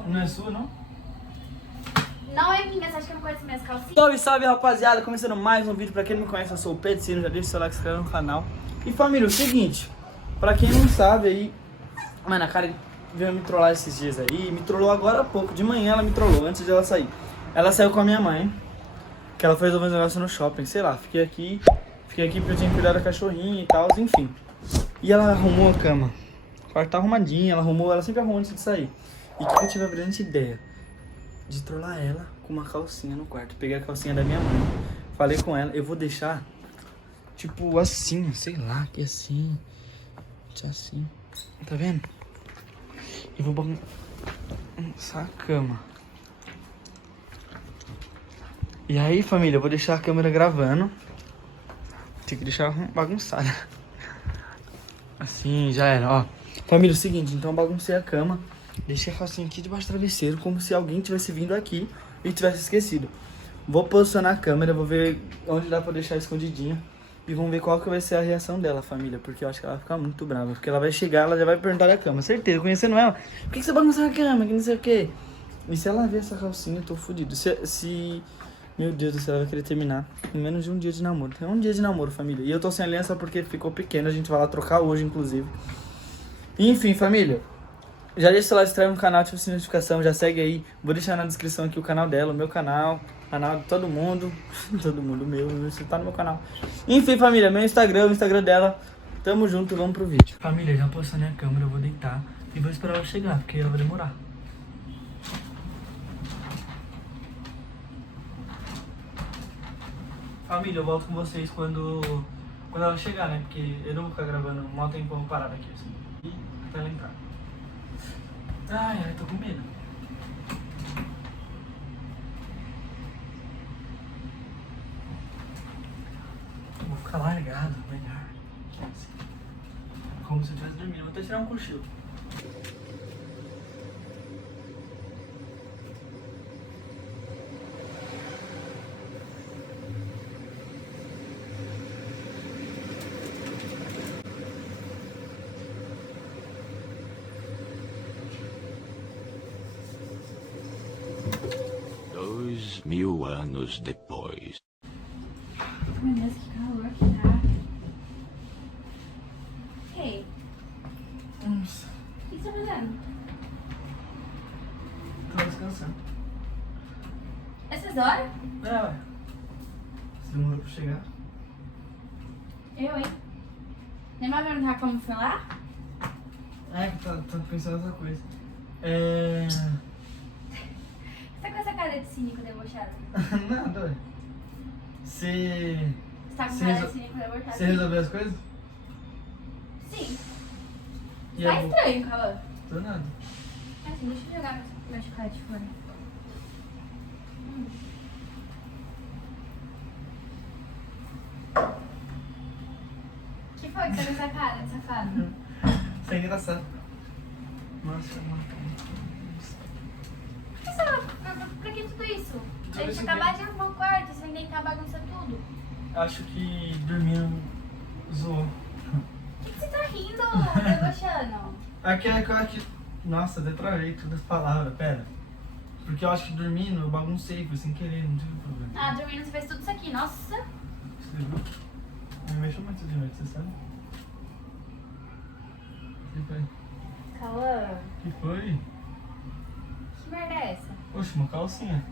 estrume. Não é sua, não? Não é minha, você acha que eu não conheço minhas calcinhas? Salve, salve, rapaziada. Começando mais um vídeo. Pra quem não me conhece, eu sou o Pedro Ciro. Já deixa o seu like, se inscreve no canal. E família, o seguinte. Pra quem não sabe aí... Mano, a Karen veio me trollar esses dias aí. Me trollou agora há pouco. De manhã ela me trollou, antes de ela sair. Ela saiu com a minha mãe. Que ela foi resolver um negócio no shopping. Sei lá, fiquei aqui porque eu tinha que cuidar da cachorrinha e tal, enfim. E ela arrumou a cama. O quarto tá arrumadinho, ela sempre arrumou antes de sair. E que eu tive a brilhante ideia de trollar ela com uma calcinha no quarto. Peguei a calcinha da minha mãe, falei com ela, eu vou deixar tipo assim, sei lá, que assim, assim, tá vendo? Eu vou bagunçar a cama. E aí, família, eu vou deixar a câmera gravando. Tem que deixar bagunçada. Assim, já era, ó. Família, é o seguinte, então eu baguncei a cama. Deixei a calcinha aqui debaixo do travesseiro, como se alguém tivesse vindo aqui e tivesse esquecido. Vou posicionar a câmera, vou ver onde dá pra deixar escondidinha. E vamos ver qual que vai ser a reação dela, família. Porque eu acho que ela vai ficar muito brava. Porque ela vai chegar, ela já vai perguntar da cama. Certeza, conhecendo ela. Por que você bagunçou a cama? Que não sei o quê. E se ela ver essa calcinha, eu tô fudido. Meu Deus do céu, ela vai querer terminar em menos de um dia de namoro. É um dia de namoro, família. E eu tô sem aliança porque ficou pequena. A gente vai lá trocar hoje, inclusive. Enfim, família. Já deixa o like, se inscreve no canal, ativa a notificação, já segue aí. Vou deixar na descrição aqui o canal dela, o meu canal, canal de todo mundo. Todo mundo meu, você tá no meu canal. Enfim, família, meu Instagram, o Instagram dela. Tamo junto, vamos pro vídeo. Família, já posicionei a câmera, eu vou deitar e vou esperar ela chegar, porque ela vai demorar. Família, eu volto com vocês quando ela chegar, né? Porque eu não vou ficar gravando um maior tempão parado aqui, assim. E até ela entrar. Ai, tô com medo. Vou ficar largado, melhor. Como se eu estivesse dormindo. Vou até tirar um cochilo. Mil anos depois. Meu Deus, que calor que tá. Ei, Nossa, o que você tá fazendo? tô descansando. Essas horas? Ué. Você demorou pra chegar? Eu, hein? Nem vai perguntar como foi lá? É, que tô pensando em outra coisa. Você tá com essa cara de cínico debochado? Nada, ué. Você Você tá com Você cara resol- de cínico debochado? resolveu as coisas? Sim. E Tá eu- estranho, Cauã. Tô nada. Assim, deixa eu jogar meu chocolate fora. Que foi que você fez essa cara, safado? Isso é engraçado. Nossa, mano. Por que você pra que tudo isso? A gente acabar de arrumar o quarto, você vem deitar, bagunça tudo. Acho que dormindo zoou. Por que você tá rindo, debochando? Aqui é que eu acho que... Nossa, até travei todas as palavras, pera. Porque eu acho que dormindo eu baguncei, foi sem querer, não tive problema. Ah, dormindo você fez tudo isso aqui, nossa. Você viu? Eu me mexo muito de noite, você sabe? O que foi? Cauã, O que foi? que merda é essa? Oxe, uma calcinha.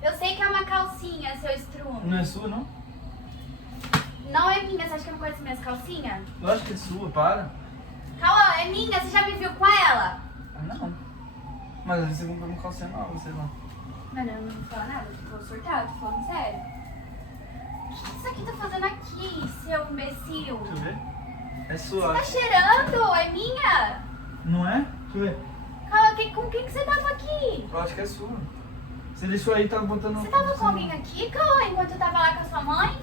Eu sei que é uma calcinha, seu estrume. Não é sua, não? Não é minha, você acha que eu não conheço minhas calcinhas? Lógico que é sua, para. Cauã, é minha, você já me viu com ela? Ah, não. Mas às vezes você comprou uma calcinha nova, sei lá. Mano, eu não vou falar nada, eu tô surtado, tô falando sério. O que isso aqui tá fazendo aqui, seu imbecil? Deixa eu ver. É Você sua. tá cheirando? É minha? Não é? Deixa eu ver. Cauã, com quem que você tava aqui? Eu acho que é sua. Você deixou aí, tava botando... Você tava com alguém aqui, Cauã, enquanto eu tava lá com a sua mãe?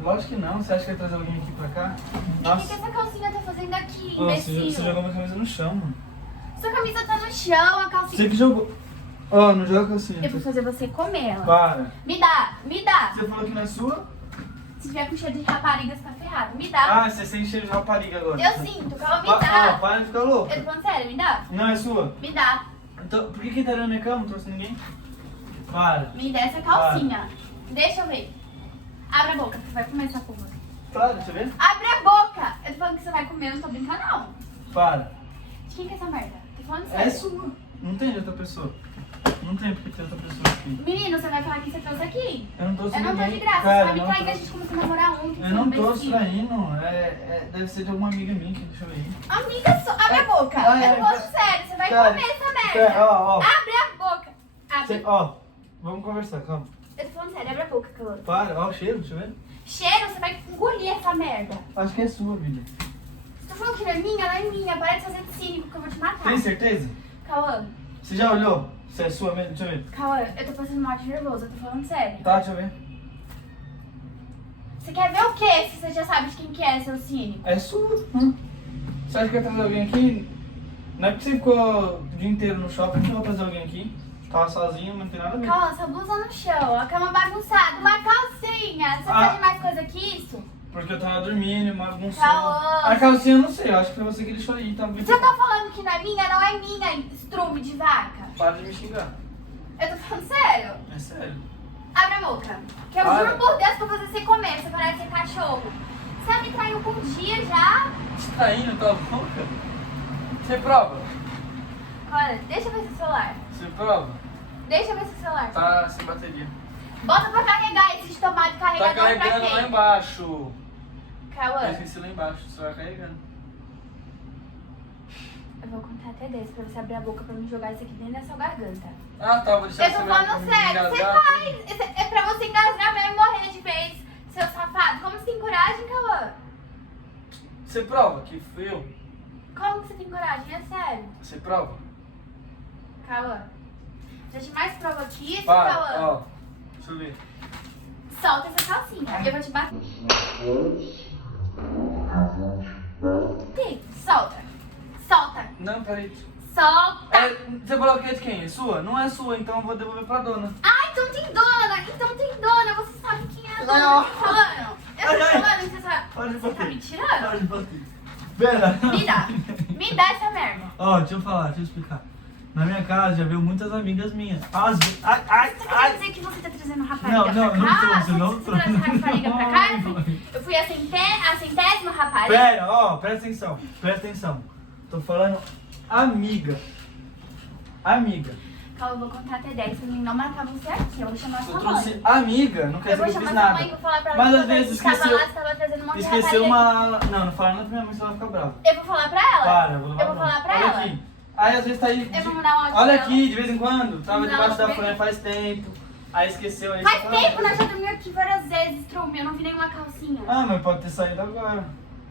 Lógico que não. Você acha que vai trazer alguém aqui pra cá? E o que que essa calcinha tá fazendo aqui, Nossa, imbecil? você jogou minha camisa no chão, mano. Sua camisa tá no chão, a calcinha... Você que jogou. Ó, não joga calcinha. Eu vou fazer você comer ela. Para. Me dá, me dá. Você falou que não é sua? Se tiver com cheiro de rapariga, você tá ferrado. errado. Me dá. Ah, você sente cheiro de rapariga agora. Eu sinto, calma, me Ah, dá. para de ficar louco. Eu tô falando sério, me dá. Não, é sua. Me dá. Então, por que quem tá olhando minha cama? Não trouxe ninguém? Para. Me dá essa calcinha. Deixa eu ver. Abre a boca, você vai comer essa porra. Para, deixa eu ver. Abre a boca! Eu tô falando que você vai comer, eu não tô brincando, não. Para. De quem que é essa merda? Tô falando sério. É sua. Não tem de outra pessoa. Não tem porque tem outra pessoa aqui. Menino, você vai falar que você trouxe aqui. Eu não trouxe Eu não tô ninguém. de graça, Cara, você vai me não trair que a trouxe. gente começou a namorar ontem. Eu não tô imbecil. traindo. Deve ser de alguma amiga minha que deixou aí. Amiga, abre a boca. Ai, Eu ai, tô falando sério, você vai cara, comer essa merda. Ó. Abre a boca. Abre. Ó, vamos conversar, calma. Eu tô falando sério, abre a boca, calor. Para, ó o cheiro, deixa eu ver. Cheiro, você vai engolir essa merda. Acho que é sua, vida. Você tá falando que não é minha? Ela é minha. Para de fazer de cínico que eu vou te matar. Tem certeza? Cauã, Você já olhou? Se é sua mesmo? Deixa eu ver. Cauã, eu tô passando mal de nervoso, eu tô falando sério. Tá, deixa eu ver. Você quer ver o quê se você já sabe de quem que é, seu cínico? É sua. Você acha que vai trazer alguém aqui? Não é porque você ficou o dia inteiro no shopping que eu vou trazer alguém aqui. Tava sozinho, não tem nada a ver. Cauã, sua blusa no chão, a cama bagunçada, uma calcinha. Você Ah. faz mais coisa que isso? Porque eu tava dormindo, mas não sei. Caô. A calcinha eu não sei, eu acho que foi você que deixou aí, tá? Você tá falando que não é minha, estrume de vaca. Para de me xingar. Eu tô falando sério. É sério. Abre a boca. Que eu Para. juro por Deus que eu vou fazer você comer, você parece ser cachorro. Você me traiu com um dia já. Distraindo tua boca? Você prova? Olha, deixa eu ver seu celular. Você prova? Deixa eu ver seu celular. Tá sem bateria. Bota pra carregar esse de tomate Tá carregador pra carregando lá quê? embaixo. Eu Cauã, esqueci lá embaixo, só vai carregando. eu vou contar até 10 pra você abrir a boca pra me jogar isso aqui dentro da sua garganta. Ah, tá, vou deixar Eu tô falando sério, você faz. Isso é pra você engasgar mesmo e morrer de vez, seu safado. Como você tem coragem, Cauã? Você prova que fui eu? Como que você tem coragem? É sério. Você prova? Cauã. Já te mais prova que isso, Para, Cauã? ó. Deixa eu ver. Solta essa calcinha. Eu vou te bater. Solta. Solta. Não, peraí. Solta. É, você falou que é de quem? É sua? Não é sua, então eu vou devolver pra dona. Ah, então tem dona. Então tem dona. Você sabe quem é a dona. Não. Eu tô falando. Eu tô falando. Você sabe. Pode Você tá bater. me tirando? Pode bater. Pera. Me dá. Me dá essa merda. Ó, deixa eu falar, deixa eu explicar. Na minha casa já veio muitas amigas minhas. Ai, ai, Você quer ai. dizer que você tá trazendo rapariga Não, pra não, cá? não trouxe, Você não trouxe rapariga pra cá? Eu fui a centésima rapariga. Pera, ó, presta atenção, presta atenção. Tô falando amiga. Amiga. Calma, eu vou contar até 10 pra mim não matar você aqui. Eu vou chamar Eu sua trouxe mãe. amiga, não quer Eu dizer vou que eu fiz chamar sua mãe e nada. vou falar pra ela Mas que às vezes você tava esqueceu. lá, você tava trazendo um monte de Esqueceu rapariga. uma. Não, não fala nada pra minha mãe, senão ela vai ficar brava. Eu vou falar pra ela. Para, eu vou levar Eu vou bronca. falar pra Olha ela. aqui. Aí às vezes tá aí. Eu vou mandar um áudio Olha pra aqui, de vez em quando. Tava Não, debaixo da vem. fronha faz tempo. Aí esqueceu aí. Faz você tempo, fala, nós já dormimos aqui várias vezes, Trume. Eu não vi nenhuma calcinha. Ah, mas pode ter saído agora.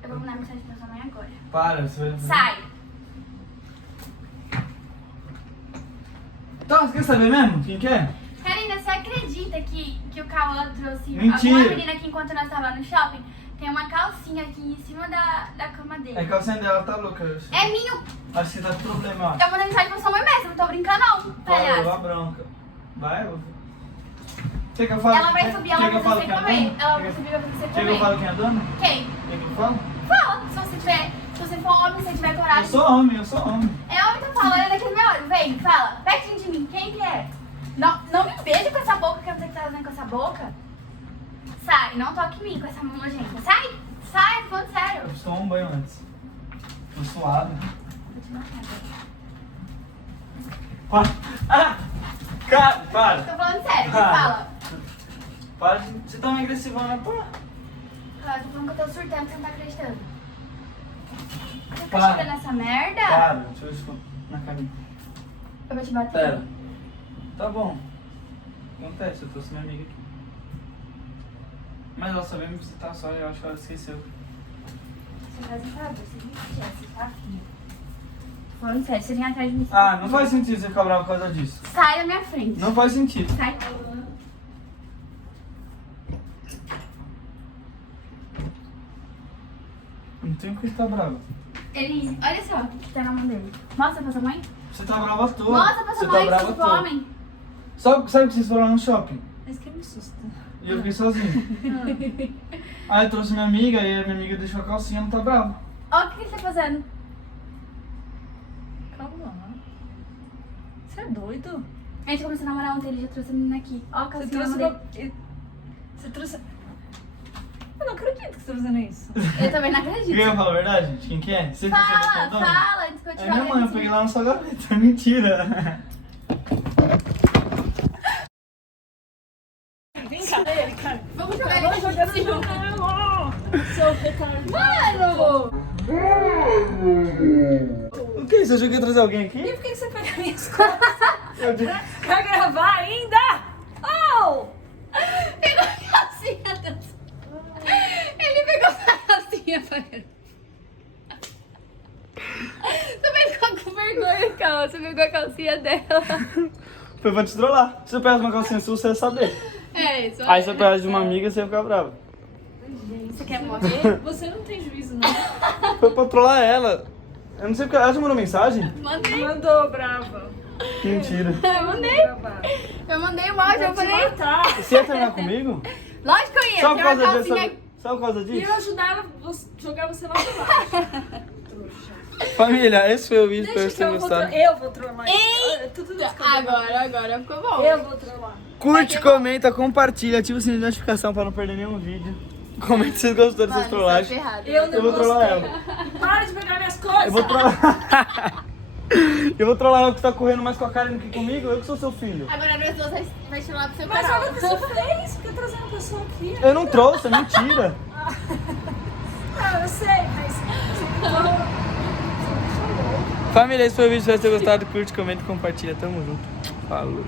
Eu vou mandar mensagem pra sua mãe agora. Para, você vai. Sai. Então, você quer saber mesmo? Quem que é? Karina, você acredita que o Cauã trouxe Mentira. alguma menina aqui enquanto nós tava no shopping? Tem uma calcinha aqui em cima da cama dele. É que a calcinha dela tá louca. É minha. Acho que tá com problema, ó. Eu mandei mensagem pra sua mãe mesmo, não tô brincando não, Para, palhaço. levar bronca. Vai, eu vou. Quer que eu fale? Ela vai subir, ela Quer vai que eu fale fazer você quem é a comer. dona? Ela vai Quer subir, vai fazer você que eu fale comer. quem é a dona? Quem? Quer que eu fale? Fala, se você tiver, se você for homem, se você tiver Eu coragem. sou homem, eu sou homem. É homem que eu falo, olha naquele meu olho, vem, fala, pertinho de mim, quem que é? Não, não me beije com essa boca, que eu não sei o que tá fazendo com essa boca. Sai, não toque em mim com essa mão nojenta. Sai, sai, tô falando sério. Eu preciso tomar um banho antes. Tô suado. Vou te matar agora. Para. Ah! Cara, para. Tô falando sério, Para. fala. Para de. Você tá me agressivando, pô. Cara, tô falando que eu tô surtando, você não tá acreditando. Você Para. tá chegando nessa merda? Para, deixa eu esconder na caminha. Eu vou te bater. Pera. Tá bom. Acontece, eu trouxe minha amiga aqui. Mas ela só veio me visitar só, eu acho que ela esqueceu. Você faz um favor, você me esquece, tá, filho? Tô falando sério, você vem atrás de mim. Ah, não faz sentido você ficar bravo por causa disso. Sai da minha frente. Não faz sentido. Sai. Não tem por que você tá bravo. Ele, olha só o que tá na mão dele. Mostra pra sua mãe. Você tá brava à toa. Mostra pra Você sua mãe, tá brava que à você for toa. homem. Sabe o que vocês foram lá no shopping? Mas que me assusta. E eu fiquei sozinho. Aí eu trouxe minha amiga e a minha amiga deixou a calcinha, não tá brava. Ó, o que ele tá fazendo? Calma. Você é doido? A gente começou a namorar ontem, ele já trouxe a menina aqui. Ó, a Você calcinha trouxe dele. uma... Você trouxe... Eu não acredito que você tá fazendo isso. Eu também não Quer acredito. que eu fale a verdade, gente? Quem que é? Você que você Fala, tá dono? fala, antes que eu te É fale. minha mãe, eu peguei lá na sua gaveta. Mentira. Vem cá, ele, cara. Vamos jogar ele aqui. Seu retardado. Mano! O que é isso? Eu achei que ia trazer alguém aqui? E por que você pega minhas coisas? Eu disse... Quer gravar ainda? Oh! Pegou a calcinha dela. Ele pegou a calcinha pra ele. Você ficou com vergonha, calma. Você pegou a calcinha dela. Foi pra te trollar. Se eu pegasse uma calcinha sua, você ia saber. É isso. Aí se eu pegasse de uma amiga, você ia ficar brava. Você quer morrer? Você não tem juízo, não. Foi pra trollar ela. Eu não sei porque ela já mandou mensagem. Mandei. Mandou, brava. Mentira. Eu mandei. Brava. Eu mandei um áudio, eu Vou te falei. matar. Você ia terminar comigo? Lógico que eu ia. Só por Tem uma causa disso? calcinha. Só por causa E disso? eu ajudar ela a jogar você lá pra baixo. Trouxa. Família, esse foi o vídeo, espero Deixa que que tenham eu vou, gostado. eu vou trollar. Ei! Olha, tudo isso que eu vou Agora ficou bom. Eu vou trollar. Curte, comenta, compartilha, ativa o sininho de notificação pra não perder nenhum vídeo. Comenta se vocês gostou dessas Mano, trollagens. você tá errado. Eu não Eu vou trollar gostei. ela. Para de pegar minhas coisas. Eu vou trollar. Eu vou trollar ela que tá correndo mais com a Karen do que comigo, eu que sou seu filho. Agora nós duas vai chamar pro seu Mas canal. olha o que você fez. Fica trazendo a pessoa aqui. Eu não trouxe, é mentira. Ah, eu sei, mas... Família, esse foi o vídeo, espero que tenham gostado. Curte, comenta e compartilha. Tamo junto. Falou.